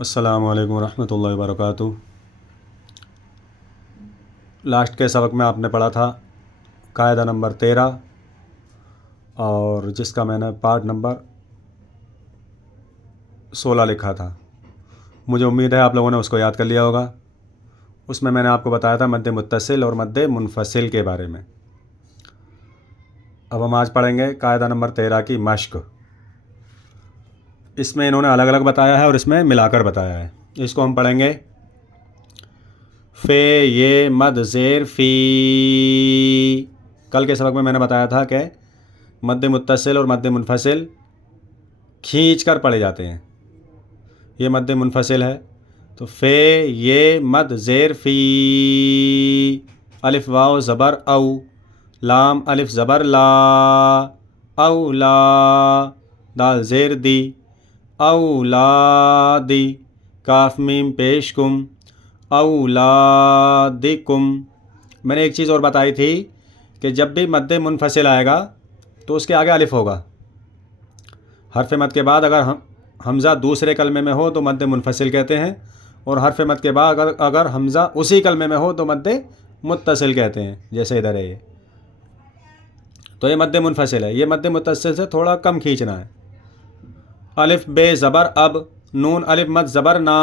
السلام علیکم ورحمۃ اللہ وبرکاتہ۔ لاسٹ کے سبق میں آپ نے پڑھا تھا قاعدہ نمبر 13 اور جس کا میں نے پارٹ نمبر 16 لکھا تھا۔ مجھے امید ہے آپ لوگوں نے اس کو یاد کر لیا ہوگا۔ اس میں نے آپ کو بتایا تھا مد متصل اور مد منفصل کے بارے میں۔ اب ہم آج پڑھیں گے قاعدہ نمبر 13 کی مشق۔ اس میں انہوں نے الگ الگ بتایا ہے اور اس میں ملا کر بتایا ہے۔ اس کو ہم پڑھیں گے فے یہ مد زیر فی۔ کل کے سبق میں نے بتایا تھا کہ مد متصل اور مد منفصل کھینچ کر پڑھے جاتے ہیں۔ یہ مد منفصل ہے تو فے یہ مد زیر فی، الف واو زبر او، لام الف زبر لا، او لا، دال زیر دی، اولادی، کاف میم پیش کم، اولادکم۔ میں نے ایک چیز اور بتائی تھی کہ جب بھی مد منفصل آئے گا تو اس کے آگے الف ہوگا۔ حرف مد کے بعد اگر حمزہ دوسرے کلمے میں ہو تو مد منفصل کہتے ہیں، اور حرف مد کے بعد اگر حمزہ اسی کلمے میں ہو تو مد متصل کہتے ہیں، جیسے ادھر ہے یہ۔ تو یہ مد منفصل ہے۔ یہ مد متصل سے تھوڑا کم کھینچنا ہے۔ الف بے زبر اب، نون الف مد زبر نا۔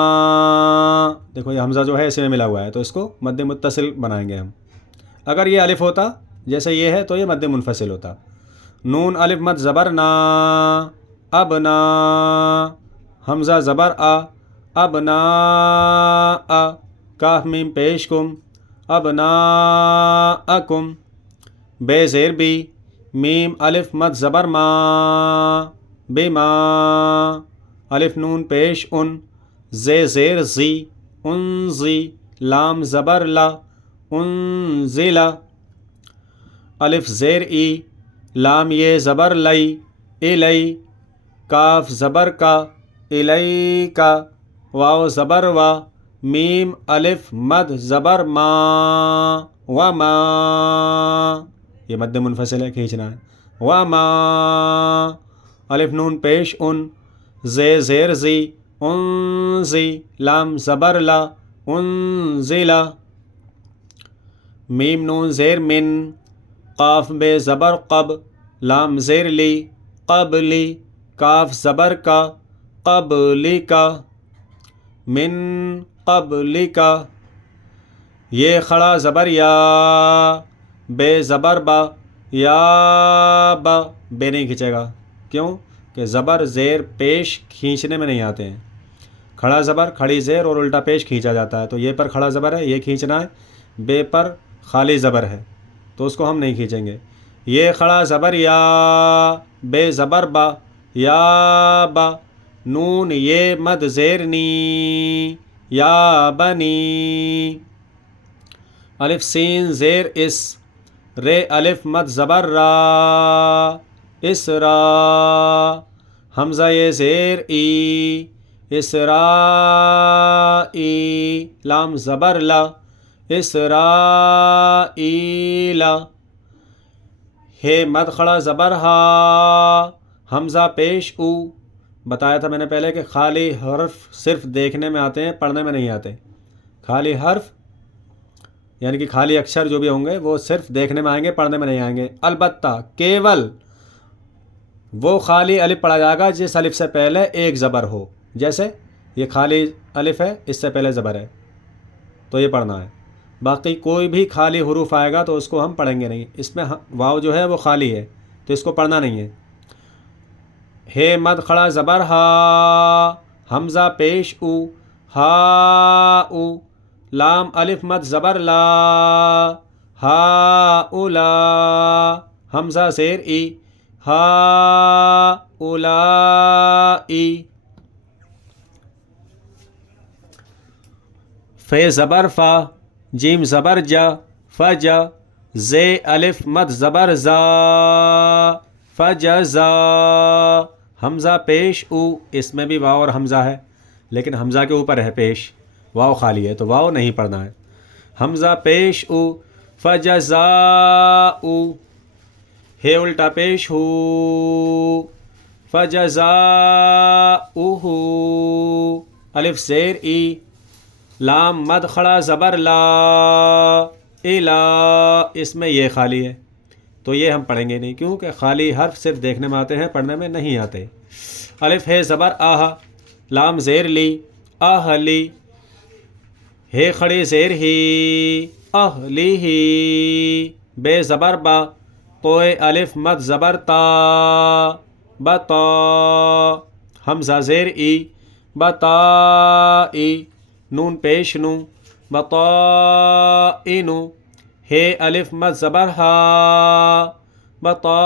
دیکھو یہ حمزہ جو ہے اسے میں ملا ہوا ہے تو اس کو مد متصل بنائیں گے ہم۔ اگر یہ الف ہوتا جیسے یہ ہے تو یہ مد منفصل ہوتا۔ نون الف مد زبر نا، اب نا، حمزہ زبر آ، اب نا آ، کاف میم پیش کم، اب نا اکم، بے زیر بی، میم الف مد زبر ما، بما، الف نون پیش ان، زے زیر زی، انزی، لام زبر لا، انزلا، الف زیر ای، لام یہ زبر لئی، الی، کاف زبر کا، الی کا، واو زبر وا، میم الف مد زبر ما، وما، یہ مد منفصل ہے، کھینچنا ہے، وما، الف نون پیش ان، زے زیر زی، انزی، لام زبر لا، انزلا، میم نون زیر من، قاف بے زبر قب، لام زیر لی، قبلی، کاف زبر کا، قبلی کا، من قبلی کا، یہ کھڑا زبر یا، بے زبر با، یا با، بے نہیں کھینچے گا، کیوں کہ زبر زیر پیش کھینچنے میں نہیں آتے ہیں۔ کھڑا زبر کھڑی زیر اور الٹا پیش کھینچا جاتا ہے، تو یہ پر کھڑا زبر ہے، یہ کھینچنا ہے، بے پر خالی زبر ہے تو اس کو ہم نہیں کھینچیں گے۔ یہ کھڑا زبر یا، بے زبر با، یا با، نون یہ مد زیر نی، یا بنی، الف سین زیر اس، رے الف مد زبر را، اسرا، حمزہ یہ زیر ای، اسرائی، لام زبر لا، اسرائیلا، ہے مد کھڑا زبر ہا، حمزہ پیش او۔ بتایا تھا میں نے پہلے کہ خالی حرف صرف دیکھنے میں آتے ہیں، پڑھنے میں نہیں آتے۔ خالی حرف یعنی کہ خالی اکشر جو بھی ہوں گے وہ صرف دیکھنے میں آئیں گے، پڑھنے میں نہیں آئیں گے۔ البتہ کیول وہ خالی الف پڑھا جائے گا جس الف سے پہلے ایک زبر ہو، جیسے یہ خالی الف ہے، اس سے پہلے زبر ہے تو یہ پڑھنا ہے۔ باقی کوئی بھی خالی حروف آئے گا تو اس کو ہم پڑھیں گے نہیں۔ اس میں واو جو ہے وہ خالی ہے تو اس کو پڑھنا نہیں ہے۔ ہے مد کھڑا زبر ہا، حمزہ پیش او، ہا او، لام الف مد زبر لا، ہا اولا، حمزہ زیر ای، ہا اولائی، فے زبر فا، جیم زبر جا، فجا، زے الف مد زبر زا، فجزا، حمزہ پیش او، اس میں بھی واو اور حمزہ ہے لیکن حمزہ کے اوپر ہے پیش، واو خالی ہے تو واو نہیں پڑھنا ہے۔ حمزہ پیش او، فجزا او، ہے الٹا پیش ہو، فجزا اوہو، الف زیر ای، لام مد کھڑا زبر لا، الا، اس میں یہ خالی ہے تو یہ ہم پڑھیں گے نہیں، کیونکہ خالی حرف صرف دیکھنے میں آتے ہیں، پڑھنے میں نہیں آتے۔ الف ہے زبر آہ، لام زیر لی، آہ لی، ہے کھڑی زیر ہی، اہلی ہی، بے زبر با، توئے الف مد زبر تا، بتا، حمزہ زیر ای، بتا ای، نون پیش نو، بتا اینو، ہے الف مد زبر ہا، بتا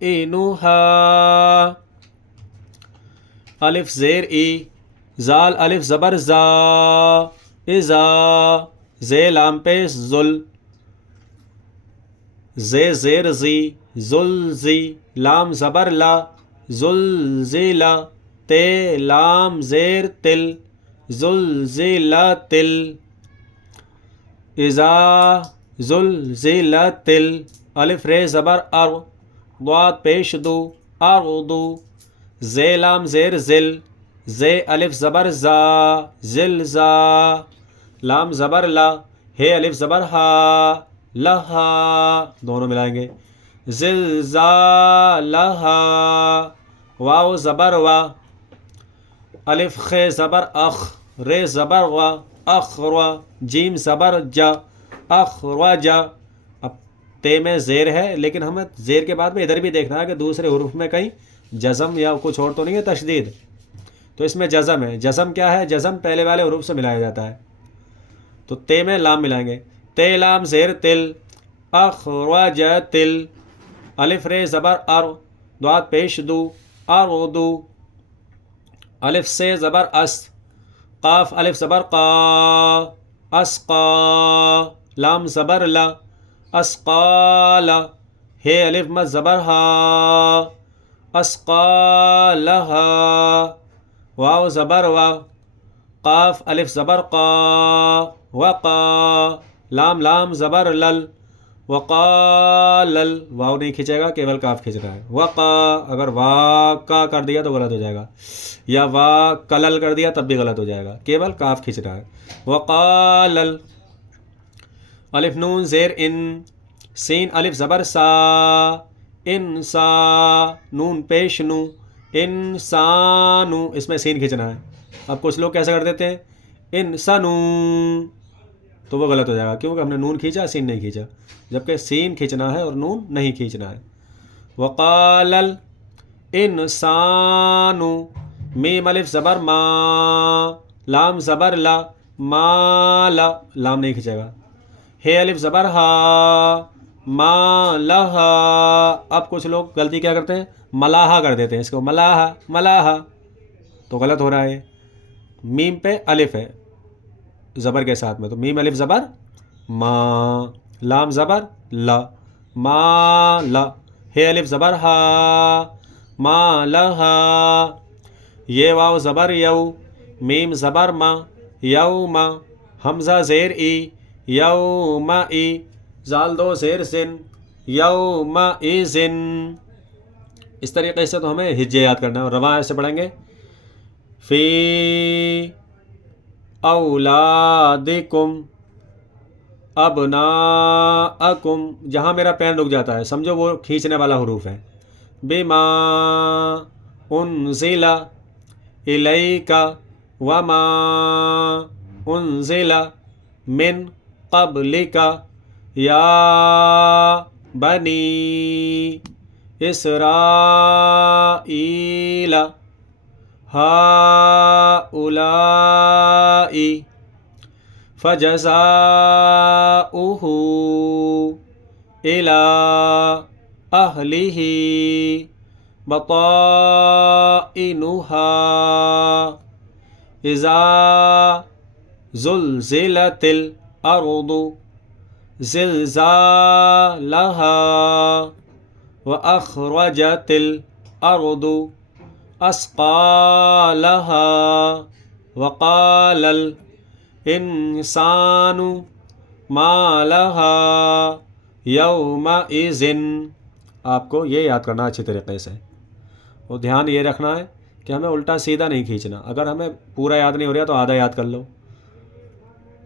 اینو ہا، الف زیر ای، زال الف زبر زا، ازا، زے لام پیش زل، زے زیر زی، زل زی، لام زبر لا، زل زی لا، تے لام زیر تل، زل زی لا تل، ازا زل زی لا تل، الف رے زبر ار، ضاد پیش دو، اغدو، زے لام زیر زل، زے الف زبر زا، زل زا، لام زبر لا، ہے الف زبر ہا، لہا، دونوں ملائیں گے، زلزا لہا، واو زبر وا، الف خے زبر اخ، رے زبر وا، اخروا، جیم زبر جا، اخرجا۔ اب تے میں زیر ہے، لیکن ہمیں زیر کے بعد میں ادھر بھی دیکھنا ہے کہ دوسرے حروف میں کہیں جزم یا کچھ اور تو نہیں ہے، تشدید، تو اس میں جزم ہے۔ جزم کیا ہے؟ جزم پہلے والے حروف سے ملایا جاتا ہے، تو تے میں لام ملائیں گے، تے لام زیر تل، اخرج تل، الف رے زبر ار، ضاد پیش دو، اردو، الف سے زبر اس، قاف الف زبر قا، اسقا، لام زبر لا، اسقالا، ہے الف مد زبر ہا، اسقالہا، واو زبر وا، قاف الف زبر قا، وقا، لام زبر لل، وقالل، واو نہیں کھینچے گا، کیول کاف کھینچ رہا ہے، وقا، اگر وا کا کر دیا تو غلط ہو جائے گا، یا وا کلل کر دیا تب بھی غلط ہو جائے گا، کیول کاف کھینچ رہا ہے، وقالل، الف نون زیر ان، سین الف زبر سا، انسا، نون پیش نو، انسانو، اس میں سین کھینچنا ہے۔ اب کچھ لوگ کیسے کر دیتے ہیں انسانو، تو وہ غلط ہو جائے گا، کیونکہ ہم نے نون کھینچا، سین نہیں کھینچا، جبکہ سین کھینچنا ہے اور نون نہیں کھینچنا ہے۔ وقال الانسان، میم الف زبر ما، لام زبر لا، مالا، لام نہیں کھینچے گا، ہے الف زبر ہا، ما لہا۔ اب کچھ لوگ غلطی کیا کرتے ہیں، ملاحہ کر دیتے ہیں، اس کو ملاحہ، ملاحہ، تو غلط ہو رہا ہے۔ میم پہ الف ہے زبر کے ساتھ میں، تو میم الف زبر ما، لام زبر لا، ما لا، ہے الف زبر ہا، ما لہا، یہ واو زبر یو، میم زبر ما، یوما، حمزہ زیر ای، یوما ای، زال دو زیر زن، یوما ای زن۔ اس طریقے سے تو ہمیں ہجے یاد کرنا ہے، اور رواں ایسے پڑھیں گے، فی اولادکم، ابناءکم، جہاں میرا پین رک جاتا ہے سمجھو وہ کھینچنے والا حروف ہے، بما انزل الیک وما انزل من قبلک یا بنی اسرائیل هؤلاء فجزاؤه إلى أهله بطائنها إذا زلزلت الأرض زلزالها وأخرجت الأرض أثقالها وقال الإنسان ما لها يومئذ۔ آپ کو یہ یاد کرنا اچھی طریقے سے، اور دھیان یہ رکھنا ہے کہ ہمیں الٹا سیدھا نہیں کھینچنا. اگر ہمیں پورا یاد نہیں ہو رہا تو آدھا یاد کر لو,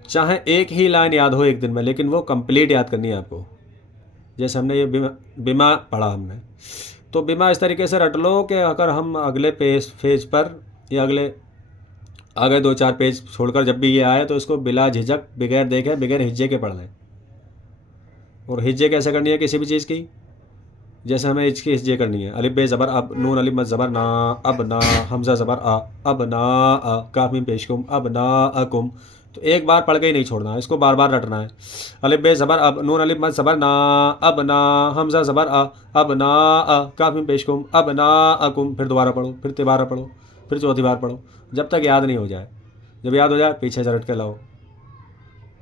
چاہے ایک ہی لائن یاد ہو ایک دن میں, لیکن وہ کمپلیٹ یاد کرنی ہے آپ کو. جیسے ہم نے یہ بما پڑھا ہم نے, تو بما اس طریقے سے رٹ لو کہ اگر ہم اگلے پیج پر یا آگے 2-4 پیج چھوڑ کر جب بھی یہ آئے تو اس کو بلا جھجک بغیر دیکھے بغیر ہجے کے پڑھ لیں. اور ہجے کیسے کرنی ہے کسی بھی چیز کی؟ جیسے ہمیں اس کی ہجے کرنی ہے, الف بے زبر اب, نون الف مد زبر نا, اب نا, حمزہ زبر آ, اب نا, کاف میم پیش کم, اب نا اکم. تو ایک بار پڑھ کے ہی نہیں چھوڑنا, اس کو بار بار رٹنا ہے. الف بے زبر اب, نون الف مد زبر نا, اب نا, حمزہ زبر آ, اب نا, کاف میم پیش کم, اب نا اکم. پھر دوبارہ پڑھو, پھر تیبارہ پڑھو, پھر چوتھی بار پڑھو, جب تک یاد نہیں ہو جائے. جب یاد ہو جائے پیچھے سے رٹ کے لاؤ.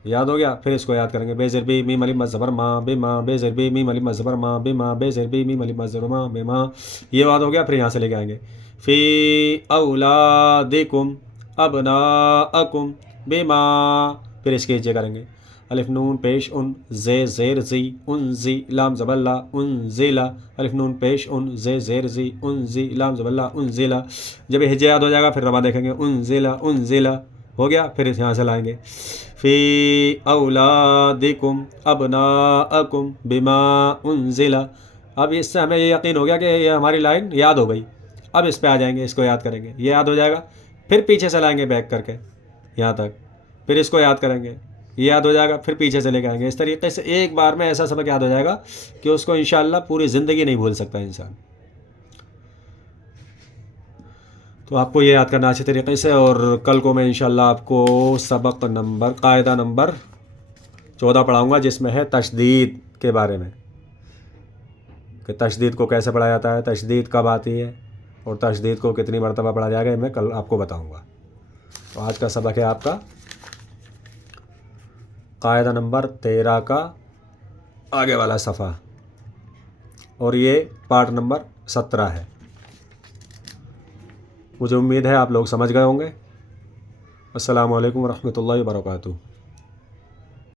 یاد ہو گیا, پھر اس کو یاد کریں گے. بے زربی میم الف مد زبر ما, بے ماں, بے زربی میم الف مد زبر ما, بے ماں, بے زربی میم الف مد زبر ما, بے ماں. یہ یاد ہو گیا, پھر یہاں سے لے کے آئیں گے. فی اولادکم ابناءکم بما, پھر اس کے ہجے کریں گے. الف نون پیش ان, زے زیر زی, ان زی, لام زبر لا, ان زیلا. الف نون پیش ان, زے زیر زی, ان زی, لام زبر لا, ان زیلا. جب یہ ہجے یاد ہو جائے گا پھر ربا دیکھیں گے, ان زیلا, ان زیلا. ہو گیا, پھر یہاں سے لائیں گے. فی اولادکم ابناءکم بما انزل. اب اس سے ہمیں یہ یقین ہو گیا کہ یہ ہماری لائن یاد ہو گئی. اب اس پہ آ جائیں گے, اس کو یاد کریں گے. یہ یاد ہو جائے گا, پھر پیچھے سے لائیں گے بیک کر کے یہاں تک, پھر اس کو یاد کریں گے. یہ یاد ہو جائے گا, پھر پیچھے سے لے کے آئیں گے. اس طریقے سے ایک بار میں ایسا سبق یاد ہو جائے گا کہ اس کو انشاءاللہ پوری زندگی نہیں بھول سکتا انسان. تو آپ کو یہ یاد کرنا اچھے طریقے سے. اور کل کو میں انشاءاللہ آپ کو سبق نمبر قاعدہ نمبر 14 پڑھاؤں گا, جس میں ہے تشدید کے بارے میں, کہ تشدید کو کیسے پڑھا جاتا ہے, تشدید کب آتی ہے, اور تشدید کو کتنی مرتبہ پڑھا جائے گا, میں کل آپ کو بتاؤں گا. تو آج کا سبق ہے آپ کا قاعدہ نمبر 13 کا آگے والا صفحہ, اور یہ پارٹ نمبر 17 ہے. مجھے امید ہے آپ لوگ سمجھ گئے ہوں گے. السلام علیکم ورحمۃ اللہ وبرکاتہ.